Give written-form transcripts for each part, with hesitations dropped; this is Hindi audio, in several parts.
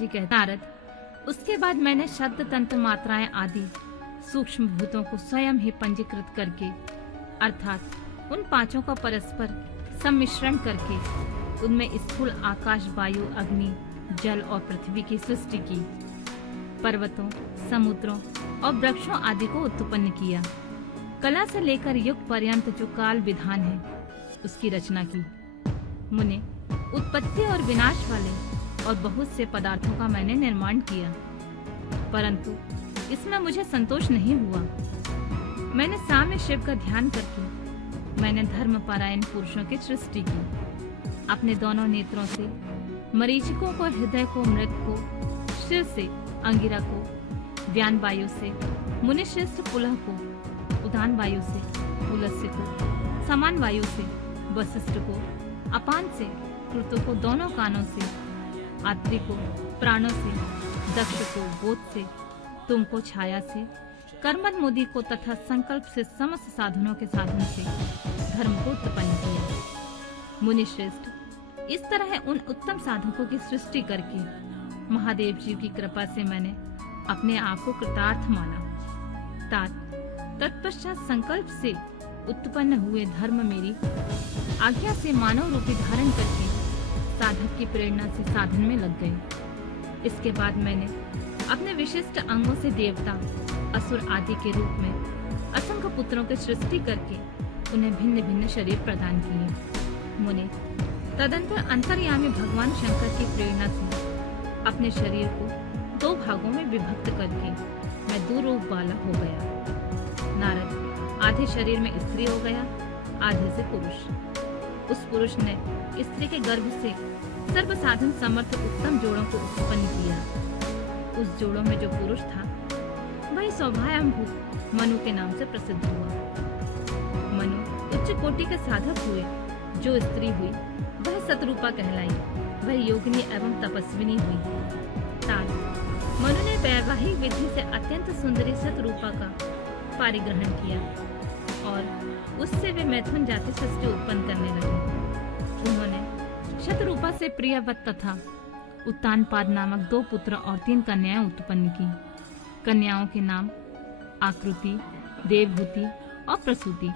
जी कहते नारद, उसके बाद मैंने शब्द तंत्र मात्राएं आदि सूक्ष्म भूतों को स्वयं ही पंजीकृत करके अर्थात उन पांचों का परस्पर सम्मिश्रण करके उनमें स्थूल आकाश, वायु, अग्नि, जल और पृथ्वी की सृष्टि की। पर्वतों, समुद्रों और वृक्षों आदि को उत्पन्न किया। कला से लेकर युग पर्यंत जो काल विधान है उसकी रचना की। मुने, उत्पत्ति और विनाश वाले और बहुत से पदार्थों का मैंने निर्माण किया, परंतु इसमें मुझे संतोष नहीं हुआ। मैंने साम्य शिव का ध्यान करके मैंने धर्मपरायण पुरुषों की सृष्टि की। अपने दोनों नेत्रों से मरीचिकों को, हृदय को, मृग को, शिर से अंगिरा को, व्यान वायु से मुनिश्रेष्ठ पुलह को, उदान वायु से पुलस्त्य को, समान वायु से वशिष्ठ को, अपान से कृतु को, दोनों कानों से आद्रि को, प्राणों से दक्ष को, बोध से तुमको, छाया से कर्मद मुदि को तथा संकल्प से समस्त साधनों के साधन से धर्म को उत्पन्न किया। मुनिश्रेष्ठ, इस तरह उन उत्तम साधकों की सृष्टि करके महादेव जी की कृपा से मैंने अपने आप को कृतार्थ माना। तत्पश्चात संकल्प से उत्पन्न हुए धर्म मेरी आज्ञा से मानव रूपी धारण करके साधक की प्रेरणा से साधन में लग गए। इसके बाद मैंने अपने विशिष्ट अंगों से देवता, असुर आदि के रूप में असंख्य पुत्रों की सृष्टि करके उन्हें भिन्न भिन्न शरीर प्रदान किए। मुने, तदंतर अंतर्यामी भगवान शंकर की प्रेरणा से अपने शरीर को दो भागों में विभक्त करके मैं दो रूप वाला हो गया। नारद, आधे शरीर में स्त्री हो गया, आधे से पुरुष। उस पुरुष ने स्त्री के गर्भ से सर्व साधन समर्थ उत्तम जोड़ों को उत्पन्न किया। उस जोड़ों में जो पुरुष था वही स्वभावभू मनु के नाम से प्रसिद्ध हुआ। मनु उच्च कोटि के साधक हुए। जो स्त्री हुई वह सतरूपा कहलाई, वह योगिनी एवं तपस्विनी हुई। मनु ने वैवाहिक विधि से अत्यंत सुंदरी सतरूपा का पारिग्रहण किया और उससे वे मैथुन जाति सृष्टि उत्पन्न करने लगे। उन्होंने शतरूपा से प्रियवत तथा उत्तानपाद नामक 2 पुत्र और 3 कन्याएं उत्पन्न की। कन्याओं के नाम आकृति, देवहूति और प्रसूति।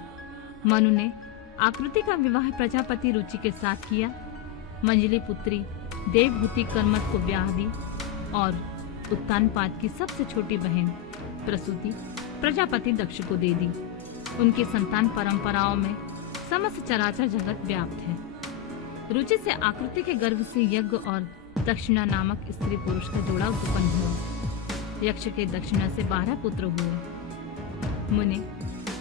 मनु ने आकृति का विवाह प्रजापति रुचि के साथ किया। मंजली पुत्री देवहूति कर्मत को ब्याह दी और उत्तानपाद की सबसे छोटी बहन प्रसूति प्रजापति दक्ष को दे दी। उनकी संतान परंपराओं में समस्त चराचर जगत व्याप्त है। रुचि से आकृति के गर्भ से यज्ञ और दक्षिणा नामक स्त्री पुरुष का जोड़ा उत्पन्न हुआ। यक्ष के दक्षिणा से 12 पुत्र हुए। मुने,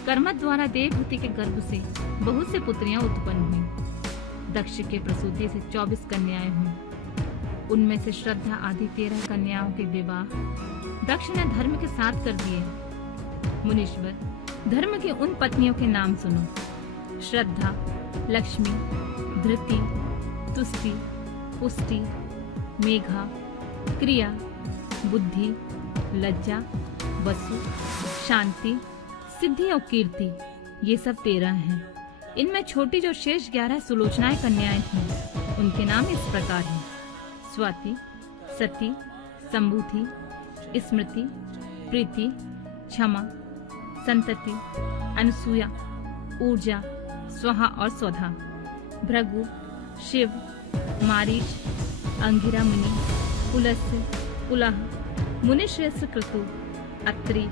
कर्मत द्वारा देवहूति के गर्भ से बहुत से पुत्रियां उत्पन्न हुई। दक्ष के प्रसूति से 24 कन्याएं हुई। उनमें से श्रद्धा आदि 13 कन्याओं के विवाह दक्ष ने धर्म के साथ कर दिए। मुनीश्वर, धर्म की उन पत्नियों के नाम सुनो। श्रद्धा, लक्ष्मी, धृति, तुष्टि, पुष्टि, मेघा, क्रिया, बुद्धि, लज्जा, वसु, शांति, सिद्धि और कीर्ति, ये सब 13 हैं। इनमें छोटी जो शेष 11 सुलोचनाएं कन्याएं थीं, उनके नाम इस प्रकार हैं: स्वाति, सती, संबुधि, स्मृति, प्रीति, क्षमा, संतति, अनसूया, ऊर्जा, स्वाहा और स्वधा। भृगु, शिव, मारीच, अंगिरा मुनि, पुलस्त्य, पुलह, मुनिश्रेष्ठ कृतु, अत्रि,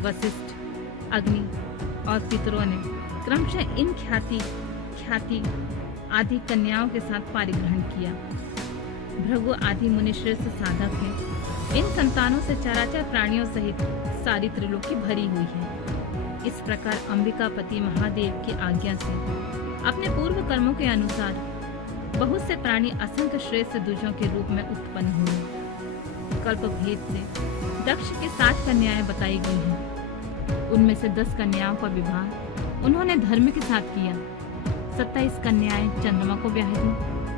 वशिष्ठ, अग्नि और पितरों ने क्रमशः इन ख्याति आदि कन्याओं के साथ पारिग्रहण किया। भृगु आदि मुनिश्रेष्ठ साधक हैं। इन संतानों से चराचर प्राणियों सहित सारी त्रिलोकी भरी हुई है। इस प्रकार अंबिकापति महादेव की आज्ञा से अपने पूर्व कर्मों के अनुसार बहुत से प्राणी असंख्य श्रेष्ठ द्विजों के रूप में उत्पन्न हुए। कल्प भेद से दक्ष की 7 कन्याएं बताई गई हैं। उनमें से 10 कन्याओं का विवाह उन्होंने धर्म के साथ किया। 27 कन्याएं चंद्रमा को ब्याह दी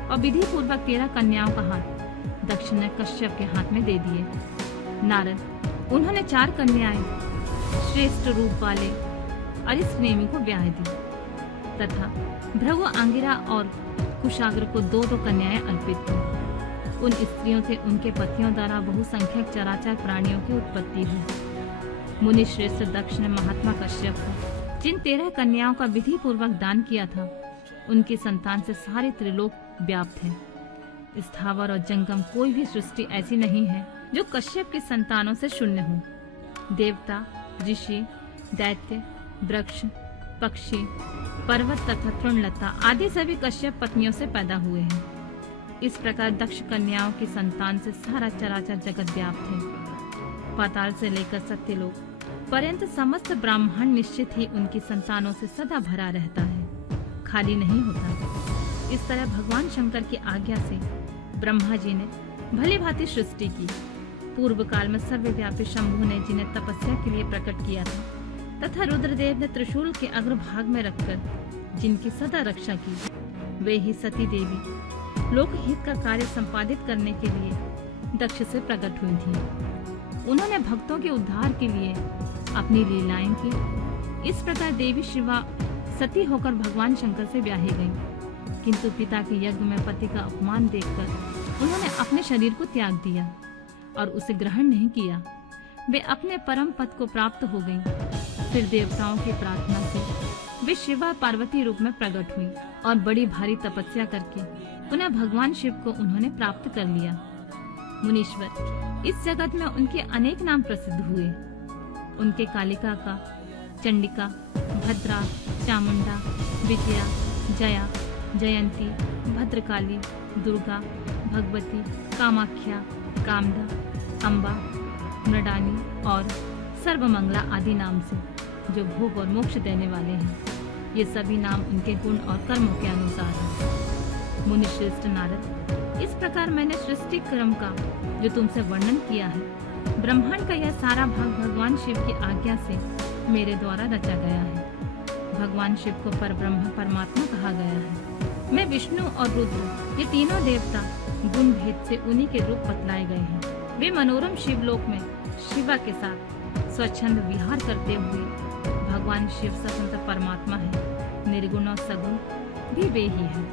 और विधि पूर्वक 13 कन्याओं का हाथ दक्ष ने कश्यप के हाथ में दे दिए। नारद, उन्होंने 4 कन्याएं श्रेष्ठ रूप वाले अरिष्टनेमि को ब्याह दी तथा भृगु, आंगिरा और कुशाग्र को 2-2 कन्याएं अर्पित की। उन स्त्रियों से उनके पतियों द्वारा बहुसंख्यक चराचर प्राणियों की उत्पत्ति हुई। मुनि श्रेष्ठ दक्ष ने महात्मा कश्यप को जिन 13 कन्याओं का विधि पूर्वक दान किया था, उनकी संतान से सारे त्रिलोक व्याप्त है। स्थावर और जंगम कोई भी सृष्टि ऐसी नहीं है जो कश्यप की संतानों से शून्य हो। देवता, ऋषि, दैत्य, वृक्ष, पक्षी, पर्वत तथा तृणलता आदि सभी कश्यप पत्नियों से पैदा हुए हैं। इस प्रकार दक्ष कन्याओं की संतान से सारा चराचर जगत व्याप्त है। पाताल से लेकर सत्यलोक पर्यंत समस्त ब्रह्मांड निश्चित ही उनकी संतानों से सदा भरा रहता है, खाली नहीं होता। इस तरह भगवान शंकर की आज्ञा से ब्रह्मा जी ने भली भांति सृष्टि की। पूर्व काल में सर्वव्यापी शंभु ने जिन्हें तपस्या के लिए प्रकट किया था, तथा रुद्रदेव ने त्रिशूल के अग्रभाग में रखकर जिनकी सदा रक्षा की, वे ही सती देवी लोकहित का कार्य संपादित करने के लिए दक्ष से प्रकट हुई थी। उन्होंने भक्तों के उद्धार के लिए अपनी लीलाएं की। इस प्रकार देवी शिवा सती होकर भगवान शंकर से ब्याही गईं, किंतु पिता के यज्ञ में पति का अपमान देखकर उन्होंने अपने शरीर को त्याग दिया और उसे ग्रहण नहीं किया। वे अपने परम पद को प्राप्त हो गईं। फिर देवताओं की प्रार्थना से वे शिवा पार्वती रूप में प्रकट हुई और बड़ी भारी तपस्या करके पुनः भगवान शिव को उन्होंने प्राप्त कर लिया। मुनीश्वर, इस जगत में उनके अनेक नाम प्रसिद्ध हुए। उनके कालिका का, चंडिका, भद्रा, चामुंडा, विजया, जया, जयंती, भद्रकाली, दुर्गा, भगवती, कामाख्या, कामदा, अम्बा, मृडानी और सर्वमंगला आदि नाम से, जो भोग और मोक्ष देने वाले हैं। ये सभी नाम उनके गुण और कर्मों के अनुसार हैं। मुनि श्रेष्ठ नारद, इस प्रकार मैंने सृष्टि क्रम का जो तुमसे वर्णन किया है, ब्रह्मांड का यह सारा भाग भगवान शिव की आज्ञा से मेरे द्वारा रचा गया है। भगवान शिव को परब्रह्म परमात्मा कहा गया है। मैं विष्णु और रुद्र, ये तीनों देवता गुण भेद से उन्हीं के रूप बतलाए गए हैं। वे मनोरम शिवलोक में शिवा के साथ स्वच्छंद विहार करते हुए भगवान शिव स्वतंत्र परमात्मा है। निर्गुण और सगुण भी वे ही है।